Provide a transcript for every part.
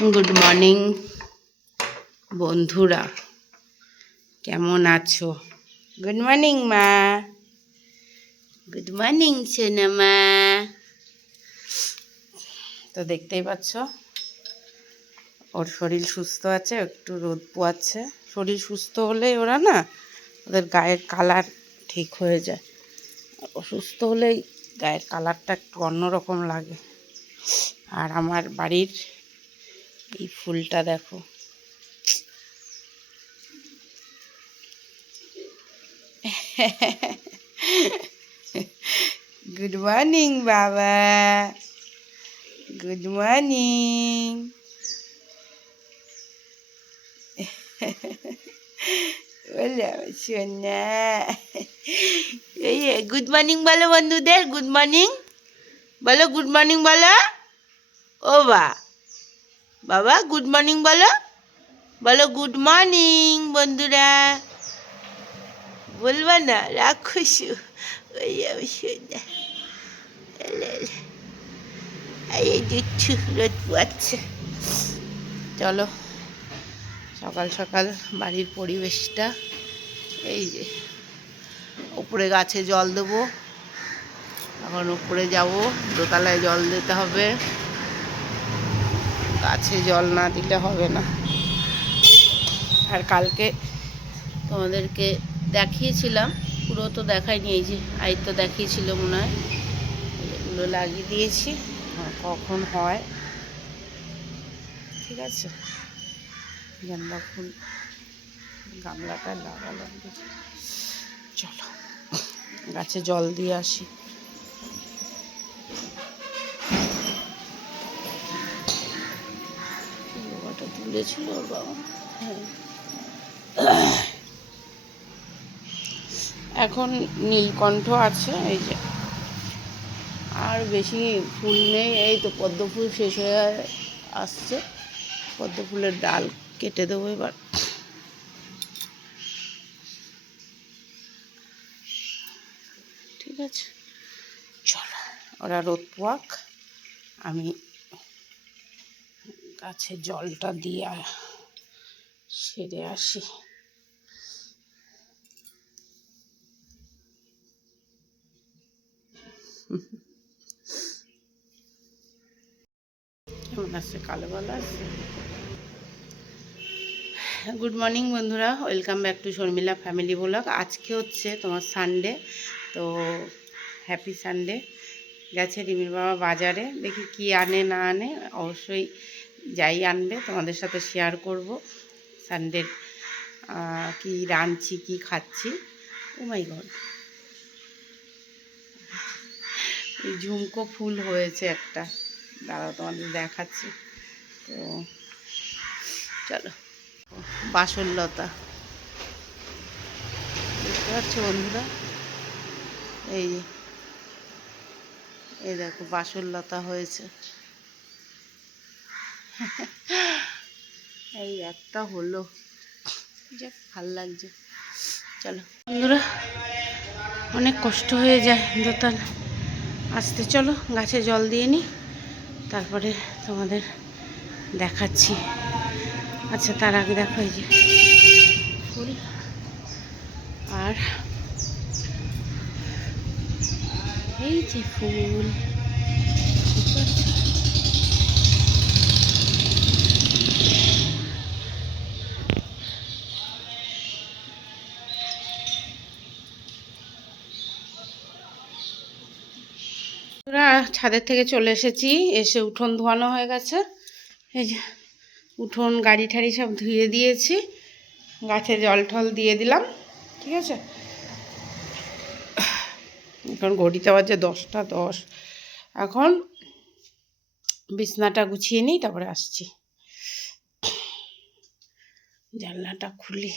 Good morning বন্ধুরা, কেমন আছো? গুড মর্নিং মা। গুড মর্নিং সোনামা। তো দেখতেই পাচ্ছ ওর শরীর সুস্থ আছে, একটু রোদ পোয়াচ্ছে। শরীর সুস্থ হলেই ওরা না, ওদের গায়ের কালার ঠিক হয়ে যায়। অসুস্থ হলেই গায়ের কালারটা একটু অন্যরকম লাগে। আর আমার বাড়ির এই ফুলটা দেখো, গুড মর্নিং বাবা। Good morning. বলো সোনা। এই গুড মর্নিং বলো বন্ধুদের, গুড মর্নিং বলো, গুড মর্নিং বলো। ও বাবা গুড মর্নিং বলো, বলো গুড মর্নিং বন্ধুরা। বলবা না, রাক্ষস। ওই সোনা। এই দিচ্ছু রোদ পোয়াচ্ছে। চলো সকাল সকাল বাড়ির পরিবেশটা, এই যে উপরে গাছে জল দেবো। এখন উপরে যাব, দোতলায় জল দিতে হবে, গাছে জল না দিলে হবে না। আর কালকে তোমাদেরকে দেখিয়েছিলাম, পুরো তো দেখাইনি, এই যে তো দেখিয়েছিল মনে হয়, এগুলো লাগিয়ে দিয়েছি। কখন হয় ঠিক আছে। গেন্দা ফুল গামলাটা লাগালাম, চলো গাছে জল দিয়ে আসি। বাবাটা তুলেছিল ওর বাবা। হ্যাঁ, এখন নীলকণ্ঠ আছে, এই যে আর বেশি ফুল নেই। এই তো পদ্ম ফুল শেষ হয়ে আসছে, পদ্ম ফুলের ডাল কেটে দেবো এবার। ঠিক আছে, চলো ওরা রোদ পোয়াক, আমি গাছে জলটা দিয়ে সেরে আসি। কেমন আছে? কালো ভালো আছে। গুড মর্নিং বন্ধুরা, welcome back to Sharmila family blog. আজকে হচ্ছে তোমার সানডে, তো হ্যাপি সানডে। গেছে রিমির বাবা বাজারে, দেখি কি আনে না আনে, অবশ্যই যাই আনবে তোমাদের সাথে শেয়ার করব। সানডের কি রাঁধছি, কি খাচ্ছি। ও মাই গড, এই ঝুমকো ফুল হয়েছে একটা, দাঁড়াও তোমাদের দেখাচ্ছি। তো চলো, বাসরলতা দেখতে পাচ্ছ বন্ধুরা, এই যে এই দেখো বাসরলতা হয়েছে। এই একটা হলো, যাক ভাল লাগছে। চলো বন্ধুরা, অনেক কষ্ট হয়ে যায় দোতলা আসতে। চলো গাছে জল দিয়ে নিই, তারপরে তোমাদের দেখাচ্ছি। আচ্ছা তার আগে দেখো এই যে ফুল, আর এই যে ফুল, ওরা ছাদের থেকে চলে এসেছি, এসে উঠোন ধোয়ানো হয়ে গেছে। এই যে উঠোন গাড়ি ঠাড়ি সব ধুয়ে দিয়েছি, গাছে জল টল দিয়ে দিলাম। ঠিক আছে, এখন ঘড়িতে বাজে 10টা 10। এখন বিছনাটা গুছিয়ে নিই, তারপরে আসছি। জানলাটা খুলি।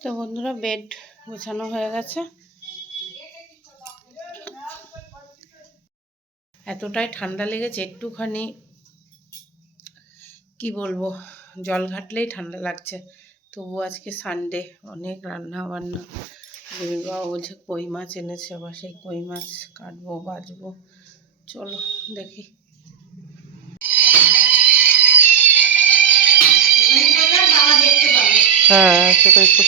তো বন্ধুরা, বেড গোছানো হয়ে গেছে। এতটাই ঠান্ডা লেগেছে, একটুখানি কি বলবো, জল ঘাটলেই ঠান্ডা লাগছে। তবু আজকে সানডে, অনেক রান্না বান্না, রিমির বাবা বলছে কই মাছ এনেছে, আবার সেই কই মাছ কাটবো বাছবো। চলো দেখি। হ্যাঁ সেটাই তো।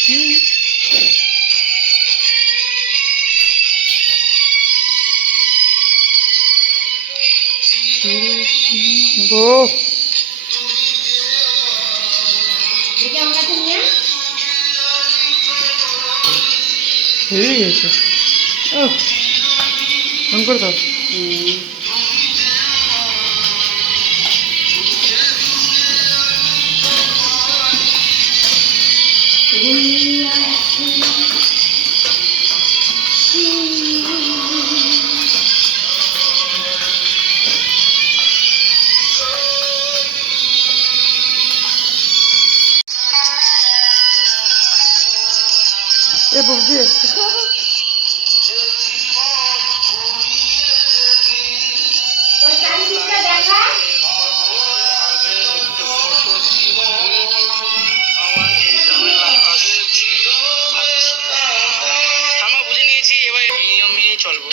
গো হেভি গেছে। ও ফোন করে দাও। এ বৌদি চলবো।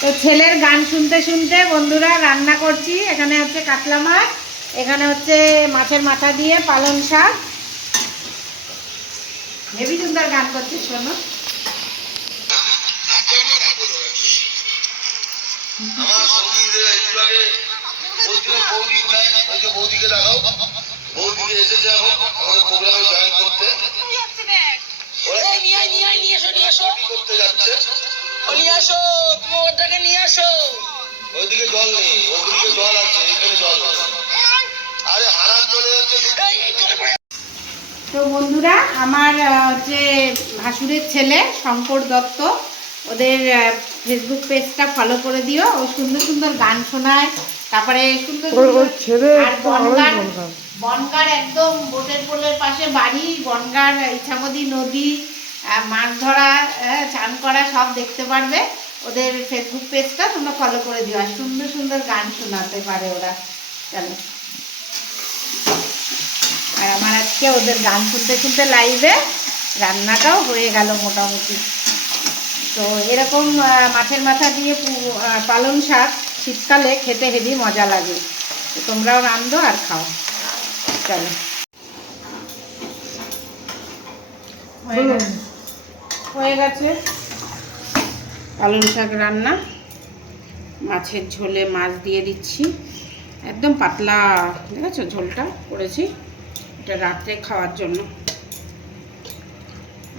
তো ছেলের গান শুনতে শুনতে বন্ধুরা রান্না করছি। এখানে হচ্ছে কাতলা মাছ, এখানে হচ্ছে মাছের মাথা দিয়ে পালং শাক। হেবি সুন্দর গান করছে, শোনো। আমার সঙ্গীদের একটু আগে বলছিল বৌদি কোথায়, ওই যে বৌদিকে দেখাও। বৌদিকে এসেছে এখন আমাদের প্রোগ্রামে জয়েন করতে। করতে যাচ্ছে। নিয়ে আসো, তুমি ওটাকে নিয়ে আসো। ওইদিকে জল নেই, ওইদিকে জল আছে, এখানে জল নেই। আরে হারান চলে যাচ্ছে। তো বন্ধুরা আমার হচ্ছে ভাসুরের ছেলে শঙ্কর দত্ত, ওদের ফেসবুক পেজটা ফলো করে দিও। ও সুন্দর সুন্দর গান শোনায়, তারপরে সুন্দর আর বনগার একদম বোটের পোলের পাশে বাড়ি, বনগার ইছামতি নদী, মাছ ধরা, চান করা সব দেখতে পারবে। ওদের ফেসবুক পেজটা তোমরা ফলো করে দিও। আর সুন্দর সুন্দর গান শোনাতে পারে ওরা। চলো, আর আমার আজকে ওদের গান শুনতে শুনতে লাইভে রান্নাটাও হয়ে গেল মোটামুটি। তো এরকম মাছের মাথা দিয়ে পালং শাক শীতকালে খেতে হেবি মজা লাগে। তো তোমরাও রান্ধো আর খাও। চলো, হয়ে গেছে পালং শাক রান্না। মাছের ঝোলে মাছ দিয়ে দিচ্ছি, একদম পাতলা, দেখেছো ঝোলটা করেছি। এটা রাত্রে খাওয়ার জন্য।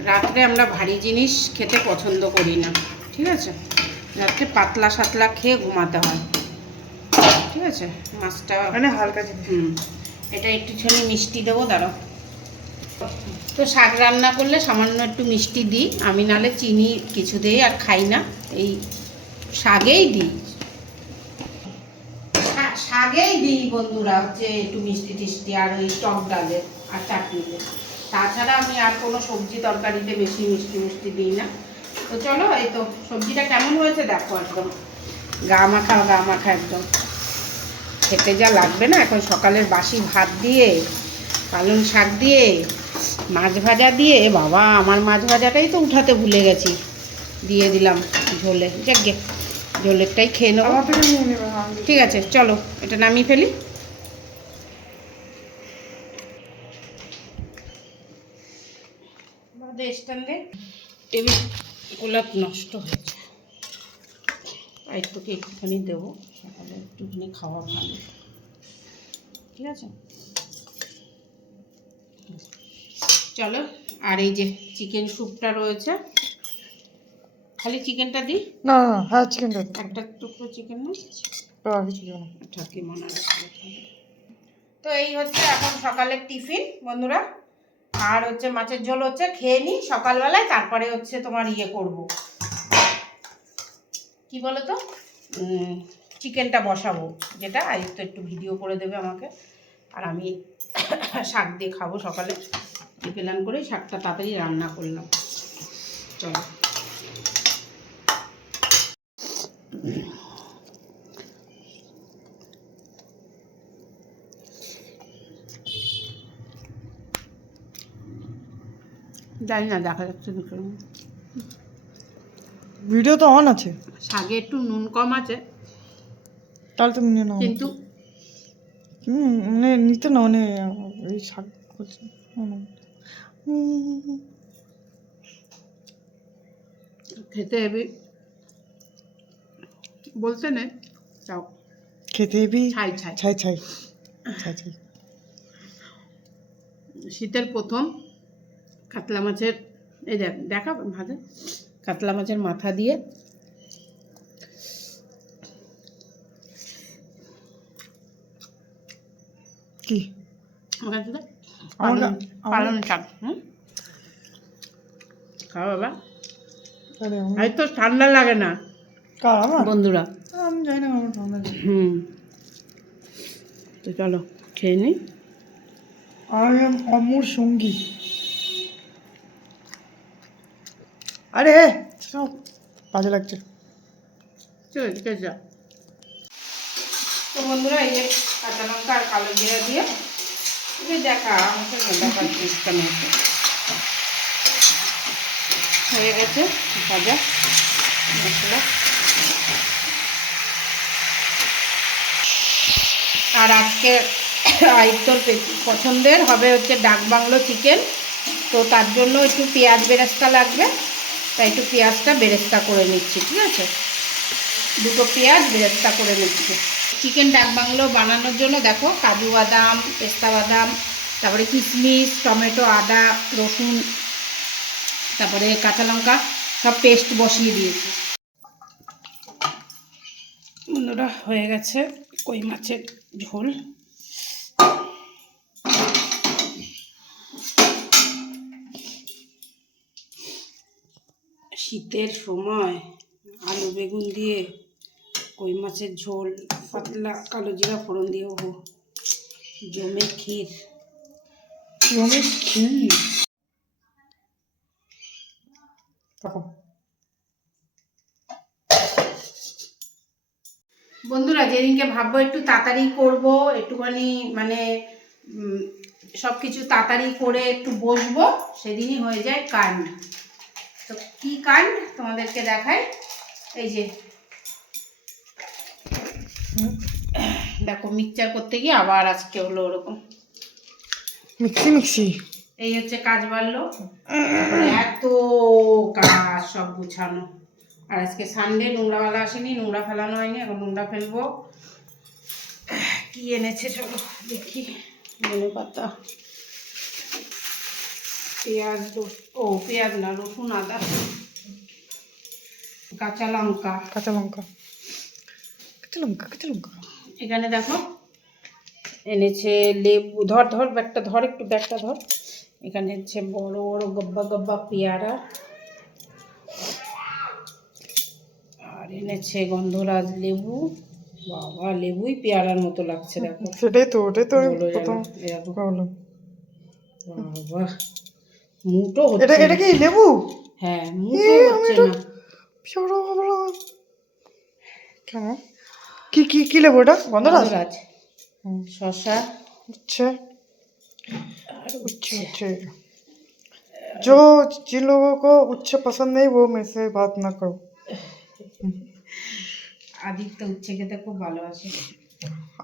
রাত্রে আমরা ভারী জিনিস খেতে পছন্দ করি না, ঠিক আছে। রাত্রে পাতলা সাতলা খেয়ে ঘুমাতে হয়, ঠিক আছে। মাছটা মানে হালকা জিনিস। এটা একটুখানি মিষ্টি দেবো, দাঁড়াও। তো শাক রান্না করলে সামান্য একটু মিষ্টি দিই আমি, নালে চিনি কিছুতেই আর খাই না। এই শাকেই দিই, শাকেই দিই বন্ধুরা হচ্ছে একটু মিষ্টি টিষ্টি, আর ওই টক ডালে আর চাটনিতে। তাছাড়া আমি আর কোনো সবজি তরকারিতে বেশি মিষ্টি মিষ্টি দিই না। তো চলো, এই তো সবজিটা কেমন হয়েছে দেখো, একদম গা মাখা একদম। খেতে যা লাগবে না এখন, সকালের বাসি ভাত দিয়ে পালং শাক দিয়ে মাছ ভাজা দিয়ে, বাবা আমার মাছ ভাজাটাই তো উঠাতে ভুলে গেছি, দিয়ে দিলাম ঝোলে। যাকে ঝোলেরটাই খেয়ে নেবো, ঠিক আছে। চলো এটা নামিয়ে ফেলি। স্ট্যান্ডে টেবিল গোলাপ নষ্ট হয়েছে, আর তোকে একটুখানি দেবো, সকালে একটুখানি খাওয়া ভালো, ঠিক আছে। চলো, আর এই যে চিকেন স্যুপটা রয়েছে, খালি চিকেনটা দিই। না না, হ্যাঁ চিকেনটা একটা টুকরো চিকেন না, ঠাকি মনে রাখবে। তো এই হচ্ছে এখন সকালের টিফিন বন্ধুরা। আর হচ্ছে মাছের ঝোল হচ্ছে খেয়ে নিই সকালবেলায়, তারপরে হচ্ছে তোমার ইয়ে করব, কি বলো তো, চিকেনটা বসাবো, যেটা আদিত্য একটু ভিডিও করে দেবে আমাকে, আর আমি শাক দিয়ে খাবো সকালে। প্ল্যান করে শাকটা তাড়াতাড়ি রান্না করলাম। চলো, জানি না দেখা যাচ্ছে দুটো, ভিডিও তো অন আছে, শাকে একটু নুন কম আছে তাহলে তুমি নিয়ে নাও। কিন্তু মানে নিতে না, মানে এই শাক করছে। খেতে হেবি বলতে নেই, চাও খেতে বি ছাই ছাই। ছাই ছাই ছাই ছাই। শীতের প্রথম কাতলা মাছের, এই দেখা ভাজা কাতলা মাছের মাথা দিয়ে কি আমার কাছে আমার- পালন শাক। খাও বাবা, আরে আর তো ঠান্ডা লাগে না কার আমার বন্ধুরা। আমি জানি না আমার ঠান্ডা লাগে। তো চলো খেয়ে নিই। আই এম অমর সঙ্গী। আরে সব বাজে লাগছে। চলো ঠিক আছে। তো বন্ধুরা এই যে কাঁচা লঙ্কা আর কালো জিরা দিয়ে, এই যে দেখা আমাকে দেখার চেষ্টা নিয়েছে, হয়ে গেছে ভাজা মশলা। আর আজকে আইতর পছন্দের হবে হচ্ছে ডাক বাংলো চিকেন, তো তার জন্য একটু পেঁয়াজ বেরেস্তা লাগবে, তাই একটু পেঁয়াজটা বেরেস্তা করে নিচ্ছি, ঠিক আছে, দুটো পেঁয়াজ বেরেস্তা করে নিচ্ছি। চিকেন ডাক বাংলো বানানোর জন্য দেখো কাজু বাদাম, পেস্তা বাদাম, তারপরে কিশমিশ, টমেটো, আদা, রসুন, তারপরে কাঁচা লঙ্কা সব পেস্ট বসিয়ে দিয়েছি। বন্ধুরা হয়ে গেছে কই মাছের ঝোল। শীতের সময় আলু বেগুন দিয়ে কই মাছের ঝোল, পাতলা কালো জিরা ফোড়ন দিয়ে জমে ক্ষীর, জমে ক্ষীর। বন্ধুরা যেদিনকে ভাববো একটু তাড়াতাড়ি করব, একটুখানি মানে সব কিছু তাড়াতাড়ি করে একটু বসবো, সেদিনই হয়ে যায় কাণ্ড। তো কি কাণ্ড তোমাদেরকে দেখাই, এই যে দেখো মিক্সচার করতে গিয়ে আবার আজকে হলো ওরকম, মিক্সি মিক্সি। এই হচ্ছে কাজ বাড়লো, এত কাজ সব গুছানো। আর আজকে সানডে, নোংরাওয়ালা আসেনি, নোংরা ফেলানো হয়নি, এখন নোংরা ফেলবো। কি এনেছে চলো দেখি, ধনে পাতা, পেঁয়াজ, পেঁয়াজ না রসুন আদা, কাঁচা লঙ্কা, কাঁচা লঙ্কা কাঁচা লঙ্কা কাঁচা লঙ্কা। এখানে দেখো এনেছে লেবু, ধর ধর ব্যাগটা ধর, একটু ব্যাগটা ধর। এখানে হচ্ছে বড় বড় গব্বা গব্বা পেয়ারা, আর এনেছে গন্ধরাজ লেবু। বাবা লেবুই পেয়ারার মতো লাগছে দেখো, সেটাই তো, ওটাই তো বলো প্রথম এরকম। প্রবলেম। বাবা মুটো এটা হচ্ছে এটা না। কি লেবু? হ্যাঁ মুটো হচ্ছে না। পিওরো বাবা। কেন? কি কি কি লেবু এটা? গন্ধরাজ। গন্ধরাজ, শসা, अच्छा আর अच्छा উচ্ছে। अच्छा। जो जिन लोगों को उच्च पसंद नहीं वो मेरे से बात ना करो। আদিত্য উচ্ছে খেতে খুব ভালোবাসে।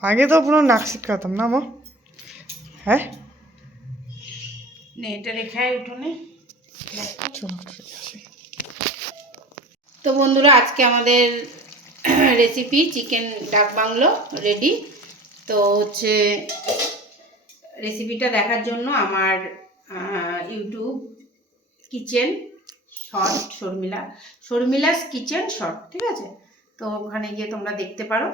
आगे तो अपना नाक सिखातम ना माँ है। নে এটা রেখে উঠোনে। चलो ठीक है। তো বন্ধুরা আজকে আমাদের recipe chicken dak bungalow ready. তো হচ্ছে রেসিপিটা দেখার জন্য আমার YouTube kitchen short Sharmila's kitchen short, ঠিক আছে? তো ওখানে গিয়ে তোমরা দেখতে পারো।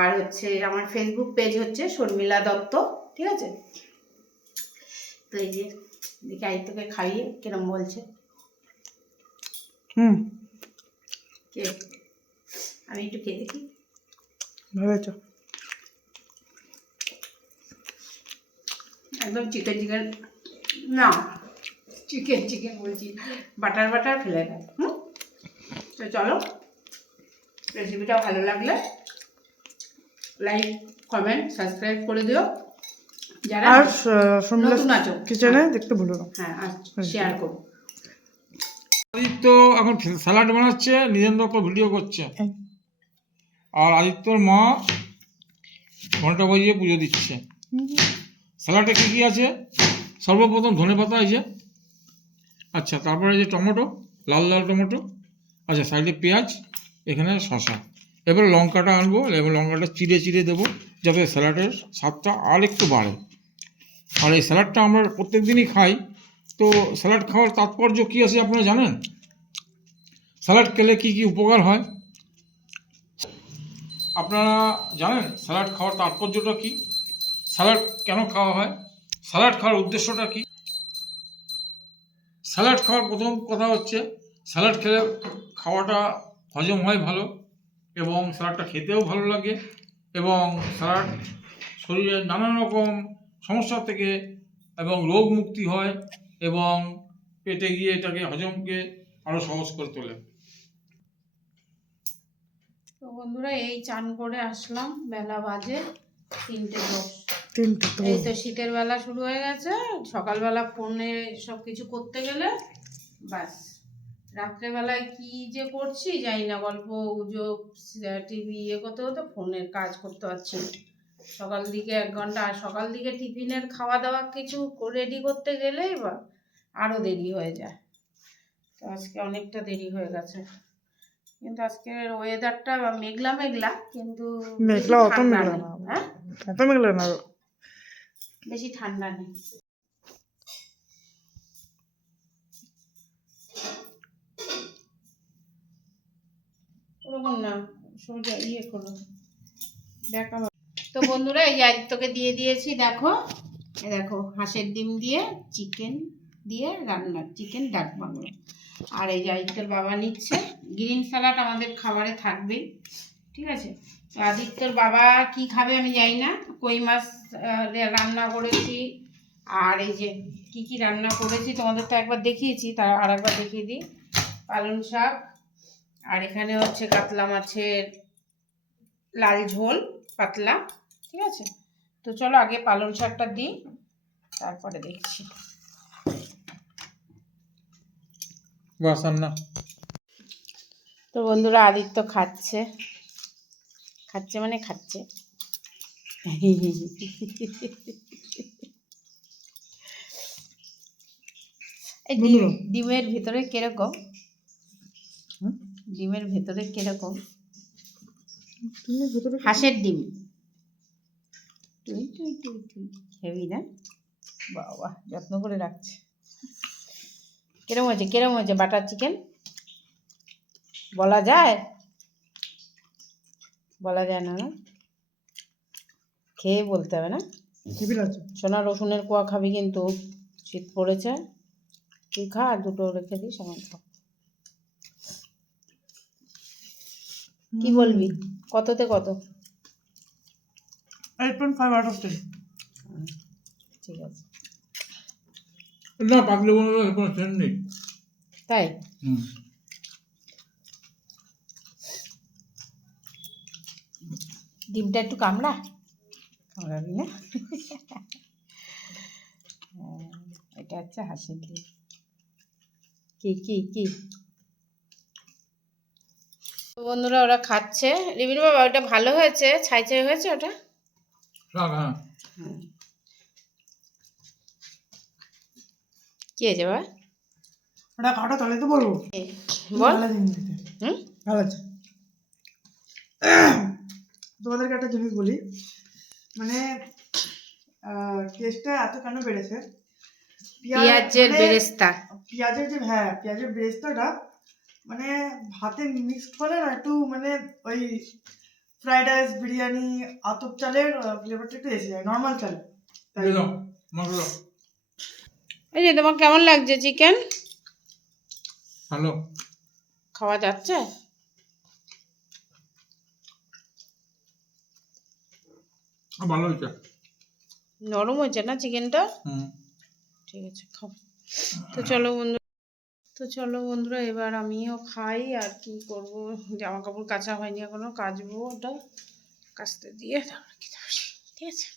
আর হচ্ছে আমার ফেসবুক পেজ হচ্ছে শর্মিলা দত্ত, ঠিক আছে? তো এই যে দেখি আদিত্যকে খাইয়ে কিরম বলছে। কে আমি একটু খেয়ে দেখি। ভেবেছ একদম চিকেন না, চিকেন বলছি, বাটার ফেলে দেয়। তো চলো, রেসিপিটা ভালো লাগলে লাইক কমেন্ট সাবস্ক্রাইব করে দিও, যারা আর নতুন আছো কিচেনে দেখতে ভুলো না। হ্যাঁ, আর শেয়ার করো। আদিত্য এখন স্যালাড বানাচ্ছে, নিজেন্দ্র ওপর ভিডিও করছে, আর আদিত্যর মা ঘন্টা বাজিয়ে পুজো দিচ্ছে। স্যালাডে কী কী আছে? সর্বপ্রথম ধনেপাতা আছে, আচ্ছা, তারপরে যে টমেটো, লাল লাল টমেটো, আচ্ছা, সাইডে পেঁয়াজ, এখানে শসা। এবারে লঙ্কাটা আনবো এবং লঙ্কাটা চিড়ে দেবো, যাতে স্যালাডের স্বাদটা আর একটু বাড়ে। আর এই স্যালাডটা আমরা প্রত্যেক দিনই খাই। তো স্যালাড খাওয়ার তাৎপর্য কী আছে আপনারা জানেন? স্যালাড খেলে কী কী উপকার হয় আপনারা জানেন? স্যালাড খাওয়ার তাৎপর্যটা কী? স্যালাড কেন খাওয়া হয়? স্যালাড খাওয়ার উদ্দেশ্যটা কী? স্যালাড খাওয়ার প্রথম কথা হচ্ছে, স্যালাড খেলে খাওয়াটা হজম হয় ভালো, এবং স্যালাডটা খেতেও ভালো লাগে, এবং স্যালাড শরীরের নানান রকম সমস্যা থেকে এবং রোগ মুক্তি হয়, এবং পেটে গিয়ে এটাকে হজমকে আরও সহজ করে তোলে। তো বন্ধুরা, এই চান করে আসলাম, বেলা বাজে 3:10। এই তো শীতের বেলা শুরু হয়ে গেছে। সকালবেলা ফোনে সব কিছু করতে গেলে ব্যাস, রাত্রেবেলায় কি যে করছি জানি না, গল্প গুজব টিভি করতে করতে ফোনের কাজ করতে পারছি না। সকাল দিকে 1 ঘন্টা, আর সকাল দিকে টিফিনের খাওয়া দাওয়া কিছু রেডি করতে গেলেই বা আরও দেরি হয়ে যায়। তো আজকে অনেকটা দেরি হয়ে গেছে, কিন্তু আজকের ওয়েদারটা মেঘলা কিন্তু মেঘলা অত ঠান্ডা মেঘলা নেই। না, হ্যাঁ, অত মেঘলা না, বেশি ঠান্ডা নেই। ওরকম না, সোজা ইয়ে করো দেখা। তো বন্ধুরা, এই আদিত্যকে দিয়ে দিয়েছি, দেখো এই দেখো, হাঁসের ডিম দিয়ে চিকেন দিয়ে রান্না, চিকেন ডাক বাংলো। আর এই যে আদিত্যর বাবা নিচ্ছে। গ্রিন স্যালাড আমাদের খাবারে থাকবেই, ঠিক আছে? তো আদিত্যর বাবা কি খাবে আমি জানি না। কই মাছ রান্না করেছি, আর এই যে কি কি রান্না করেছি তোমাদের তো একবার দেখিয়েছি, তার আর একবার দেখিয়ে দিই। পালং শাক, আর এখানে হচ্ছে কাতলা মাছের লাল ঝোল পাতলা, ঠিক আছে? তো চলো আগে পালং শাকটা দিই, তারপরে দেখছি। বাসান্না তো বন্ধুরা, আদিত্য খাচ্ছে মানে খাচ্ছে। এই ডিমের ভিতরে কিরকম? ডিমের ভেতরে কিরকম? হাঁসের ডিম হেভি না? বাবা, যত্ন করে রাখছে। কিরম হয়েছে বাটার চিকেন? বলা যায় না, না খেয়ে বলতে হবে না? সোনা, রসুনের কোয়া খাবি কিন্তু, শীত পড়েছে। তুই খা, আর দুটো রেখে দিস, আমার খা। কি বলবি, কততে কত? 8.5 out of 10। ঠিক আছে, না, পাগলি বন্ধুরা কোনো ট্রেন্ড নেই। তাই ডিমটা একটু কামড়াবি না? এটা হচ্ছে হাঁসের ডিম। কি বন্ধুরা, ওরা খাচ্ছে। রিবির বাবা, ওটা ভালো হয়েছে? ছাই হয়েছে ওটা? হ্যাঁ, কি হয়েছে বাবা? ওটা কাটা, তাহলে তো বলবো। বল। ভালো আছে। তোমাদেরকে একটা জিনিস বলি, মানে টেস্টটা এত কেন বেড়েছে, পেঁয়াজের মানে বেরেস্তা। পেঁয়াজের যে পেঁয়াজের বেরেস্তাটা মানে ভাতে মিক্সড করে না একটু মানে ওই ফ্রাইড রাইস বিরিয়ানি আতপ চালের ফ্লেভারটা একটু এসে যায় নর্মাল চালে তাই দিয়ে দাও, মশলা এই যে তোমার কেমন লাগছে চিকেন? ভালো। খাওয়া যাচ্ছে? ভালো হয়েছে। নরম হয়েছে না চিকেনটা? হুম। ঠিক আছে, খাও। তো চলো বন্ধুরা এবার আমিও খাই। আর কি করব, জামা কাপড় কাচা হয়নি এখনো, কাচবো। ওটা কাচতে দিয়ে তারপরে খেতে বসি, ঠিক আছে?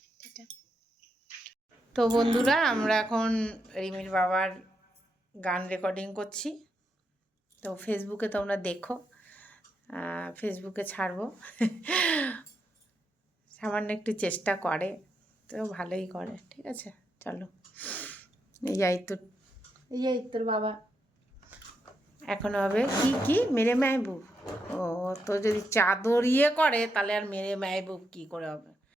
তো বন্ধুরা আমরা এখন রিমির বাবার গান রেকর্ডিং করছি, তো ফেসবুকে তোমরা দেখো, ফেসবুকে ছাড়বো। সামান্য একটু চেষ্টা করে, তো ভালোই করে, ঠিক আছে? চলো, এই যাই তোর বাবা এখন হবে কি মেরে মাহবুব। ও তো যদি চাদর ইয়ে করে তাহলে আর মেরে মাহবুব কি করে হবে?